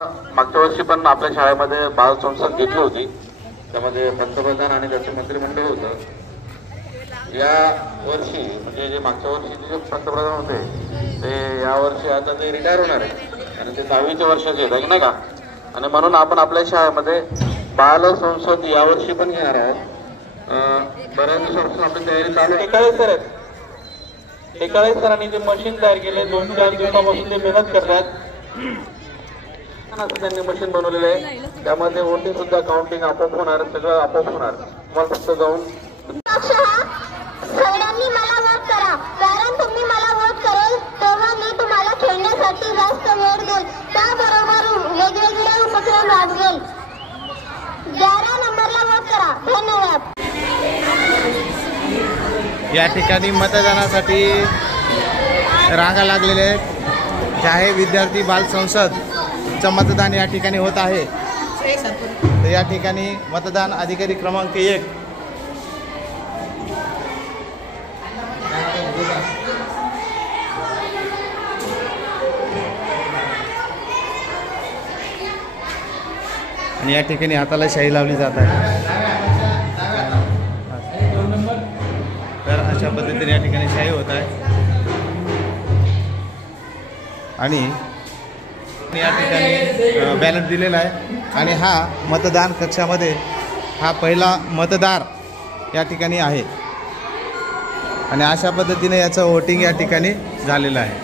मागच्या वर्षी पण आपल्या शाळेमध्ये बाल संसद घेतली होती, त्यामध्ये पंतप्रधान आणि त्याचे मंत्रिमंडळ होतं. या वर्षी म्हणजे जे मागच्या वर्षी जे पंतप्रधान होते ते या वर्षी आता ते रिटायर होणार आहे आणि ते 10वीच्या वर्षाचे आहेत नाही का. आणि म्हणून आपण आपल्या शाळेमध्ये बाल संसद या वर्षी पण घेणार आहोत. बऱ्याच दिवसापासून आपली तयारी चालू आहे. एकाळे सरांनी ते मशीन तयार केले, 2-4 दिवसापासून ते मेहनत करतात. त्यांनी मशीन बनवलेलं आहे, त्यामध्ये वोटिंग सुद्धा काउंटिंग आपोआप होणार, सगळं आपोआप होणार. तुम्हाला फक्त जाऊन सगळ्यांनी मला वोट करा, कारण तुम्ही मला वोट कराल तेव्हा मी तुम्हाला खेळण्यासाठी जास्त वेळ देईल, त्याबरोबर वेगवेगळे उपक्रम राबवेल. 11 नंबरला वोट करा. धन्यवाद. या ठिकाणी मतदानासाठी रांगा लागलेले आहेत. जे आहे विद्यार्थी बाल संसदचं मतदान या ठिकाणी होत आहे. तर या ठिकाणी मतदान अधिकारी क्रमांक 1 आणि या ठिकाणी हाताला शाई लावली जात आहे. तर अशा पद्धतीने या ठिकाणी शाई होत आहे आणि या ठिकाणी बॅलट दिलेला आहे आणि हा मतदान कक्षामध्ये हा पहिला मतदार या ठिकाणी आहे आणि अशा पद्धतीने याचं वोटिंग या ठिकाणी झालेलं आहे.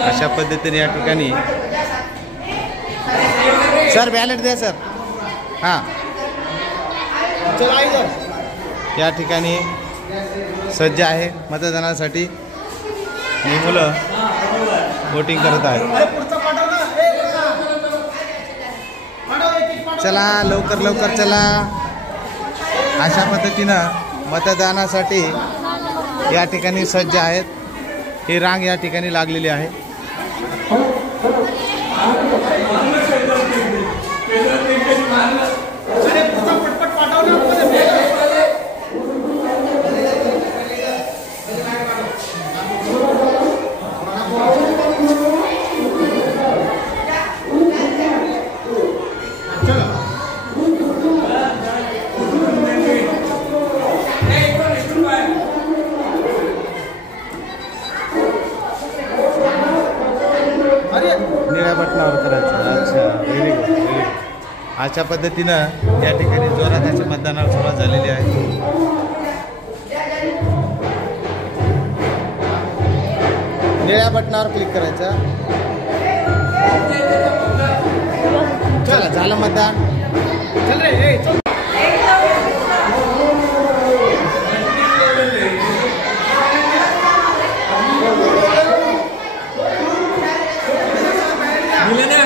अशा पद्धतीने या ठिकाणी सर बॅलेट द्या सर. हां या ठिकाणी सज्ज आहे मतदानासाठी आणि मुलं वोटिंग करत आहेत. चला लवकर लवकर चला. अशा पद्धतीनं मतदानासाठी या ठिकाणी सज्ज आहेत. ही रांग या ठिकाणी लागलेली आहे. निळ्या बटनावर करायचं. अच्छा व्हेरी गुड व्हेरी गुड. अशा पद्धतीनं या ठिकाणी जोरात त्याच्या मतदानाला सुरुवात झालेली आहे. निळ्या बटनावर क्लिक करायचं. चला झालं मतदान. चल रे चल. ना